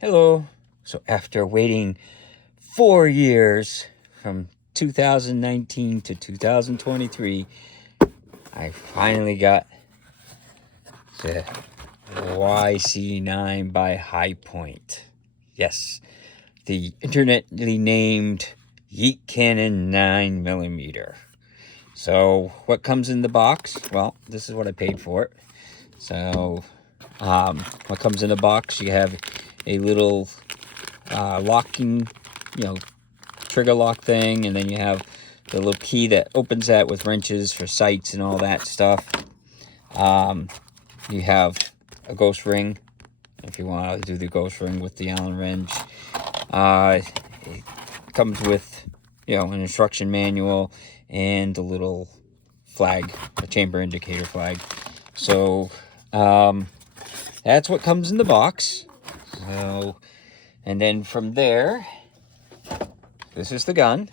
Hello. So after waiting 4 years from 2019 to 2023, I finally got the YC9 by Hi-Point. Yes, the internetly named Yeet Cannon 9mm. So what comes in the box? Well, this is what I paid for it. So what comes in the box, you have a little locking, trigger lock thing, and then you have the little key that opens that with wrenches for sights and all that stuff. You have a ghost ring if you want to do the ghost ring with the Allen wrench. It comes with an instruction manual and a little flag, a chamber indicator flag. So that's what comes in the box. So, and then from there, this is the gun.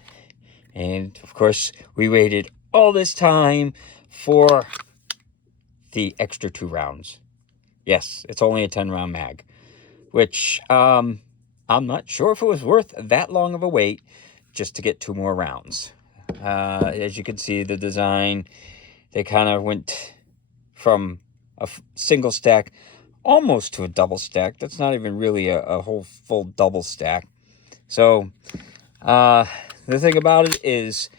And of course, we waited all this time for the extra 2 rounds. Yes, it's only a 10-round mag, which I'm not sure if it was worth that long of a wait just to get 2 more rounds. As you can see, the design, they kind of went from a single stack almost to a double stack. That's not even really a whole full double stack. So the thing about it is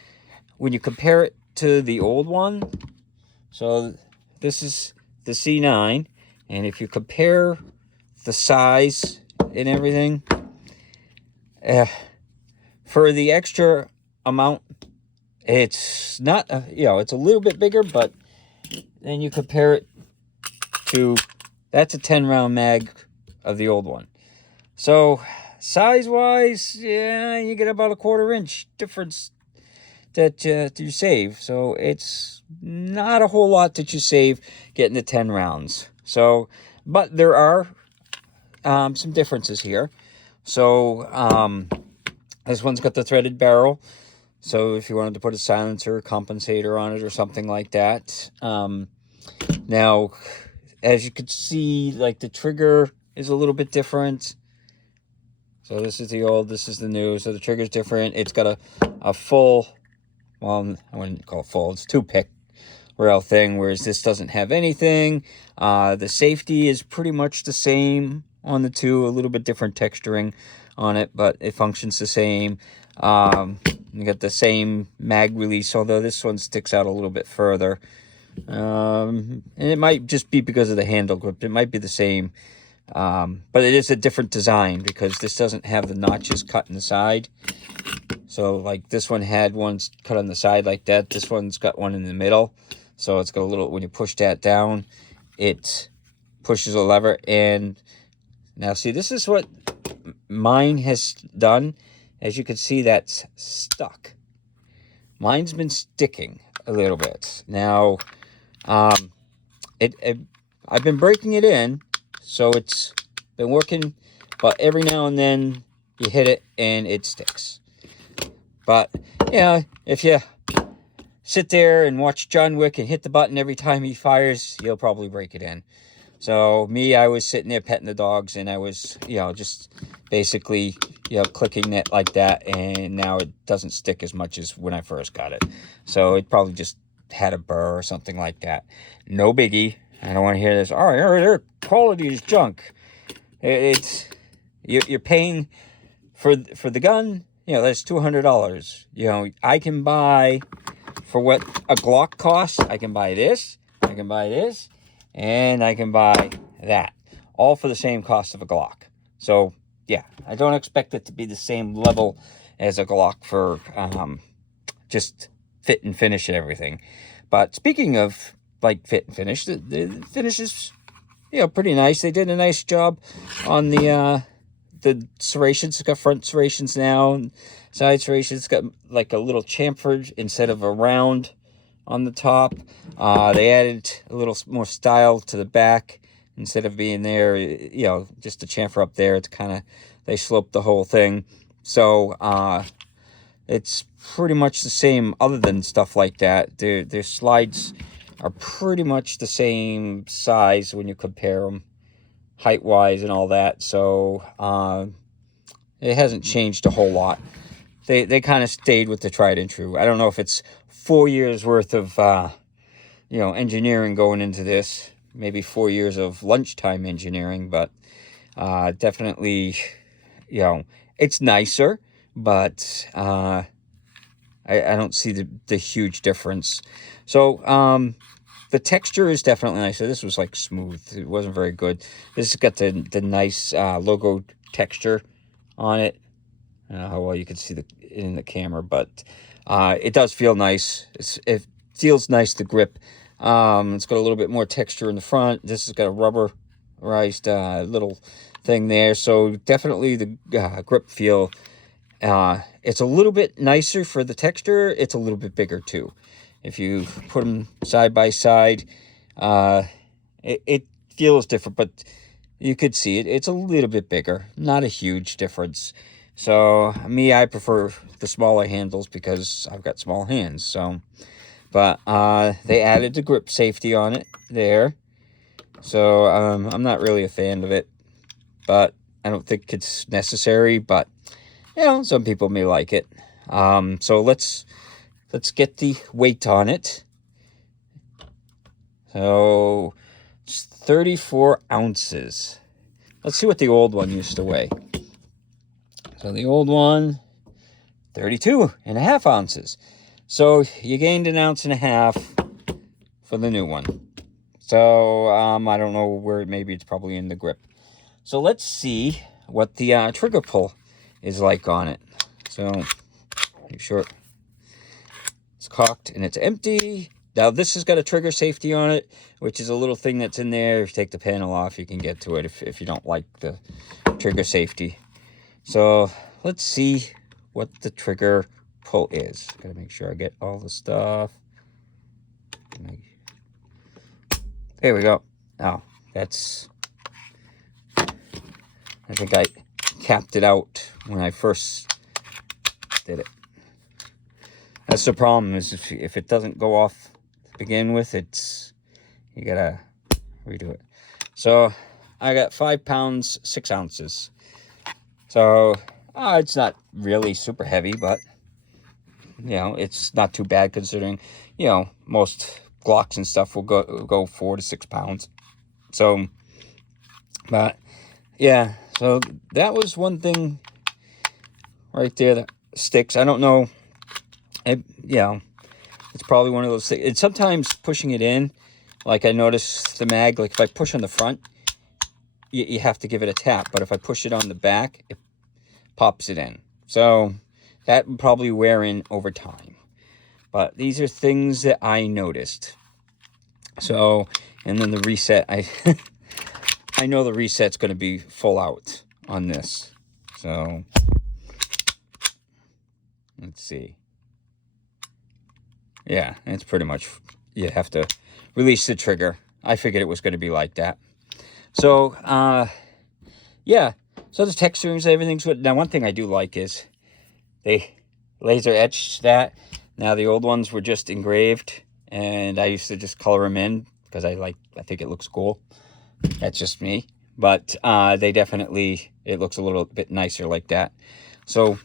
when you compare it to the old one, so this is the C9, and if you compare the size and everything, for the extra amount, it's not, it's a little bit bigger, but then you compare it to, that's a 10-round mag of the old one. So size-wise, yeah, you get about a 1/4 inch difference that you save. So it's not a whole lot that you save getting the 10 rounds. So, but there are some differences here. So this one's got the threaded barrel. So if you wanted to put a silencer, compensator on it or something like that. Now, as you can see, like the trigger is a little bit different. So this is the old, this is the new. So the trigger's different. It's got a full, well, I wouldn't call it full, it's 2-pick rail thing, whereas this doesn't have anything. The safety is pretty much the same on the two, a little bit different texturing on it, but it functions the same. You got the same mag release, although this one sticks out a little bit further. And it might just be because of the handle grip. It might be the same. But it is a different design because this doesn't have the notches cut in the side. So like this one had ones cut on the side like that. This one's got one in the middle. So it's got a little, when you push that down, it pushes a lever. And now see, this is what mine has done. As you can see, that's stuck. Mine's been sticking a little bit. Now, I've been breaking it in. So it's been working, but every now and then you hit it and it sticks. But, yeah, if you sit there and watch John Wick and hit the button every time he fires, you'll probably break it in. So me, I was sitting there petting the dogs, and I was, just basically, clicking it like that, and now it doesn't stick as much as when I first got it. So it probably just had a burr or something like that. No biggie. I don't want to hear this. Oh, their quality is junk. It's you're paying for the gun. That's $200. I can buy for what a Glock costs. I can buy this. I can buy this, and I can buy that, all for the same cost of a Glock. So yeah, I don't expect it to be the same level as a Glock for just fit and finish and everything. But speaking of like fit and finish, the finish is pretty nice. They did a nice job on the serrations. It's got front serrations now, and side serrations. It's got like a little chamfered instead of a round on the top. They added a little more style to the back instead of being there, just a chamfer up there. It's kind of, they sloped the whole thing. So it's pretty much the same other than stuff like that. Their slides are pretty much the same size when you compare them. height-wise and all that. So it hasn't changed a whole lot. They kind of stayed with the tried and true. I don't know if it's 4 years worth of engineering going into this, maybe 4 years of lunchtime engineering, but definitely, it's nicer, but I don't see the huge difference. So the texture is definitely nicer. This was like smooth. It wasn't very good. This has got the nice logo texture on it. I don't know how well you can see it in the camera, but it does feel nice. It feels nice to grip. It's got a little bit more texture in the front. This has got a rubberized little thing there. So definitely the grip feel. It's a little bit nicer for the texture. It's a little bit bigger too. If you put them side by side, it feels different, but you could see it. It's a little bit bigger. Not a huge difference. So me, I prefer the smaller handles because I've got small hands. So, but they added the grip safety on it there. So I'm not really a fan of it, but I don't think it's necessary. But some people may like it. So let's get the weight on it. So it's 34 ounces. Let's see what the old one used to weigh. So the old one, 32.5 ounces. So you gained 1.5 ounces for the new one. So I don't know where, maybe it's probably in the grip. So let's see what the trigger pull is like on it. So make sure it's cocked and it's empty. Now this has got a trigger safety on it, which is a little thing that's in there. If you take the panel off, you can get to it if you don't like the trigger safety. So let's see what the trigger pull is. Gotta make sure I get all the stuff. There we go. Now that's, I think I capped it out when I first did it. That's the problem, is if it doesn't go off to begin with, you gotta redo it. So I got 5 pounds 6 ounces. So it's not really super heavy, but it's not too bad considering most Glocks and stuff will go 4 to 6 pounds. So, but yeah, so that was one thing right there that sticks. I don't know. It's probably one of those things. It's sometimes pushing it in, like I noticed the mag, like if I push on the front, you have to give it a tap, but if I push it on the back, it pops it in. So that would probably wear in over time. But these are things that I noticed. So, and then the reset, I know the reset's going to be full out on this. So let's see. Yeah, it's pretty much, you have to release the trigger. I figured it was going to be like that. So, yeah. So the texturings, everything's good. Now, one thing I do like is they laser etched that. Now, the old ones were just engraved, and I used to just color them in because I think it looks cool. That's just me. But they definitely, it looks a little bit nicer like that. So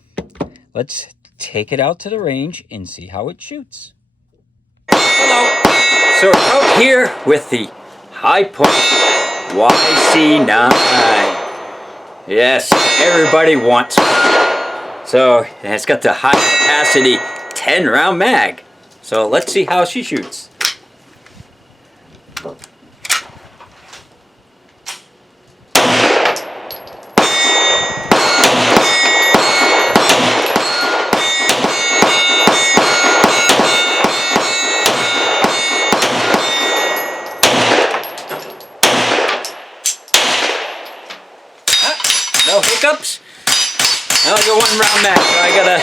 let's take it out to the range and see how it shoots. Hello. So we're out here with the Hi-Point YC9. Yes, everybody wants one. So it's got the high capacity 10 round mag. So let's see how she shoots. No hiccups. I only got 1 round mag, so I gotta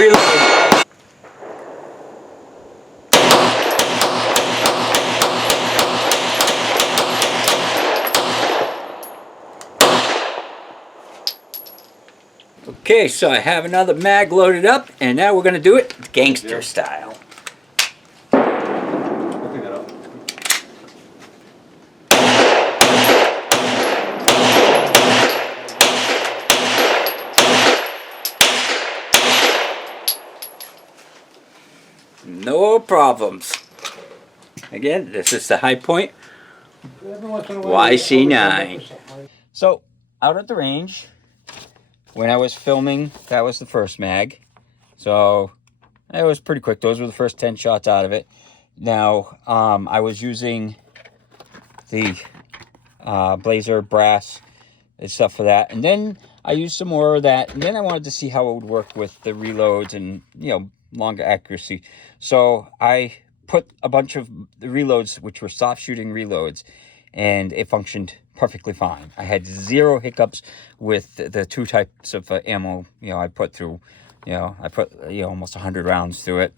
reload. Okay, so I have another mag loaded up, and now we're gonna do it gangster style. problems. Again, this is the Hi-Point YC9. So, out at the range, when I was filming, that was the first mag. So, it was pretty quick. Those were the first 10 shots out of it. Now, I was using the Blazer brass and stuff for that. And then I used some more of that. And then I wanted to see how it would work with the reloads and, you know, longer accuracy. So I put a bunch of the reloads, which were soft shooting reloads, and it functioned perfectly fine. I had zero hiccups with the two types of ammo, you know, I put through, you know, almost 100 rounds through it.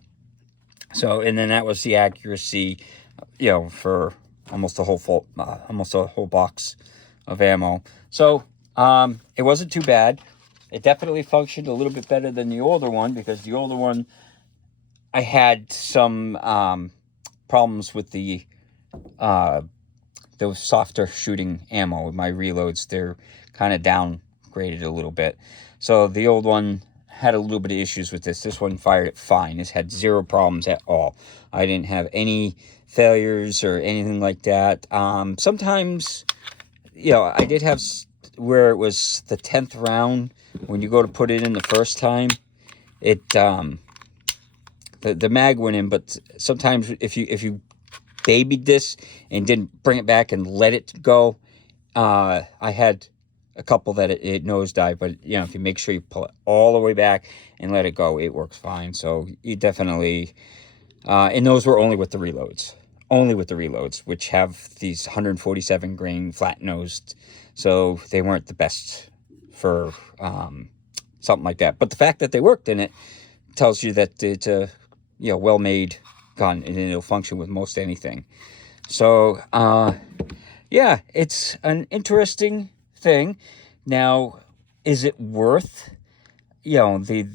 So, and then that was the accuracy, you know, for almost a whole box of ammo. So, it wasn't too bad. It definitely functioned a little bit better than the older one, because the older one, I had some problems with the softer shooting ammo with my reloads. They're kind of downgraded a little bit. So the old one had a little bit of issues with this. This one fired it fine. This had zero problems at all. I didn't have any failures or anything like that. Sometimes, you know, I did have where it was the 10th round, when you go to put it in the first time, it the mag went in. But sometimes if you babied this and didn't bring it back and let it go, I had a couple that it nosedived. But, you know, if you make sure you pull it all the way back and let it go, it works fine. So you definitely, and those were only with the reloads. Only with the reloads, which have these 147 grain flat nosed, so they weren't the best for something like that. But the fact that they worked in it tells you that it's a, you know, well-made gun, and it'll function with most anything. So yeah, it's an interesting thing. Now, is it worth, you know, the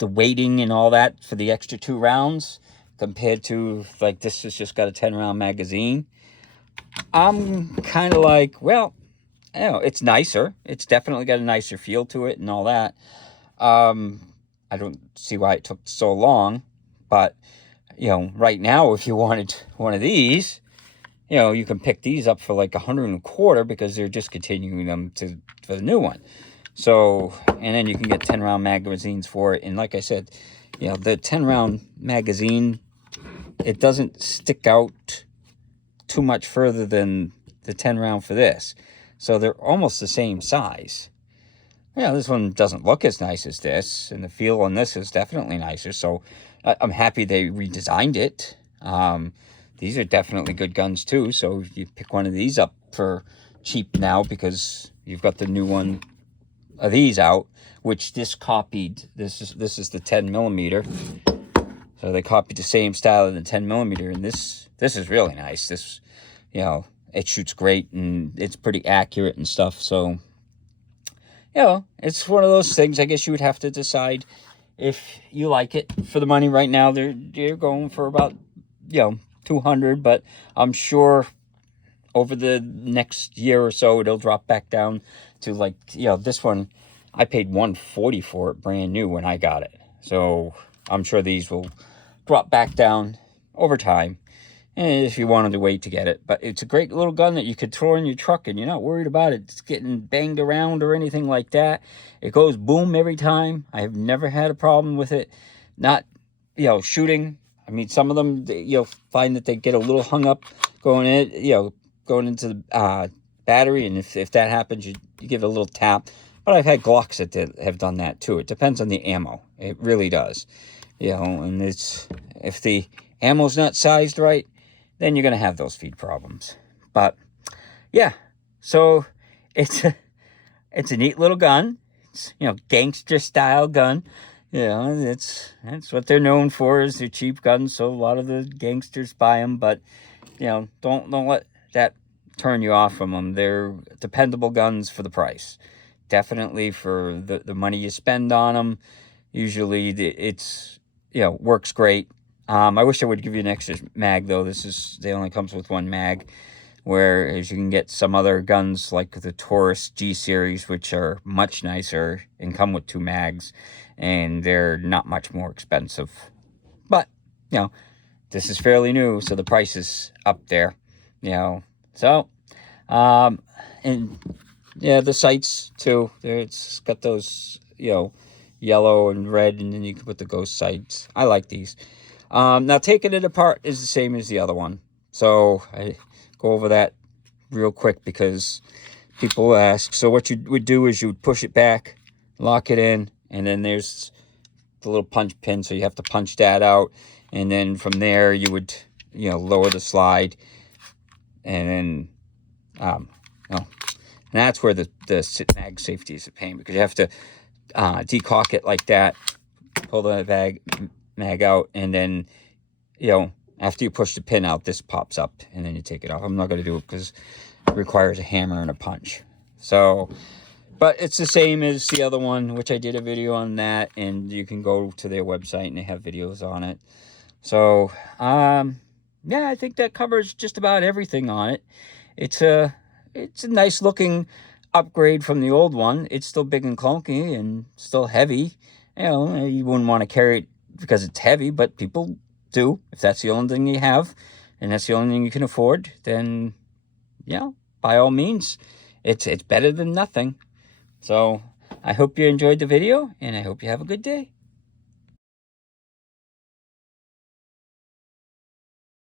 waiting and all that for the extra 2 rounds? Compared to, like, this has just got a 10-round magazine. I'm kind of like, well, you know, it's nicer. It's definitely got a nicer feel to it and all that. I don't see why it took so long. But, you know, right now, if you wanted one of these, you know, you can pick these up for like $125, because they're discontinuing them for the new one. So, and then you can get 10-round magazines for it. And like I said, you know, the 10-round magazine, it doesn't stick out too much further than the 10-round for this. So they're almost the same size. Yeah, this one doesn't look as nice as this, and the feel on this is definitely nicer. So I'm happy they redesigned it. These are definitely good guns too. So you pick one of these up for cheap now, because you've got the new one of these out, which this copied. This is the 10 millimeter. So they copied the same style of the 10 millimeter, and this is really nice. This, you know, it shoots great, and it's pretty accurate and stuff. So, you know, it's one of those things. I guess you would have to decide if you like it. For the money right now, they're going for about, you know, $200, but I'm sure over the next year or so it'll drop back down to, like, you know, this one I paid $140 for it brand new when I got it. So I'm sure these will drop back down over time, and if you wanted to wait to get it. But it's a great little gun that you could throw in your truck, and you're not worried about it getting banged around or anything like that. It goes boom every time. I have never had a problem with it not, you know, shooting. I mean, some of them, you'll find that they get a little hung up going into the battery, and if that happens, you give it a little tap. But I've had Glocks that have done that too. It depends on the ammo. It really does. You know, and if the ammo's not sized right, then you're going to have those feed problems. But yeah, so it's a neat little gun. It's, you know, gangster style gun. You know, that's what they're known for, is their cheap guns. So a lot of the gangsters buy them. But, you know, don't let that turn you off from them. They're dependable guns for the price. Definitely for the money you spend on them. Usually it's, you know, works great. I wish I would give you an extra mag, though. They only comes with 1 mag, whereas you can get some other guns like the Taurus G series, which are much nicer and come with 2 mags, and they're not much more expensive. But, you know, this is fairly new, so the price is up there, you know. So, and yeah, the sights too. It's got those, you know, yellow and red, and then you can put the ghost sights. I like these. Now taking it apart is the same as the other one, so I go over that real quick because people ask. So what you would do is you would push it back, lock it in, and then there's the little punch pin, so you have to punch that out, and then from there you would, you know, lower the slide, and then and that's where the mag safety is a pain, because you have to decock it like that, pull the mag out, and then, you know, after you push the pin out, this pops up, and then you take it off. I'm not going to do it because it requires a hammer and a punch. So, but it's the same as the other one, which I did a video on that, and you can go to their website and they have videos on it. So, yeah, I think that covers just about everything on it. It's a nice looking upgrade from the old one. It's still big and clunky and still heavy. You know, you wouldn't want to carry it because it's heavy, but people do. If that's the only thing you have, and that's the only thing you can afford, then, you know, by all means, it's better than nothing. So I hope you enjoyed the video, and I hope you have a good day.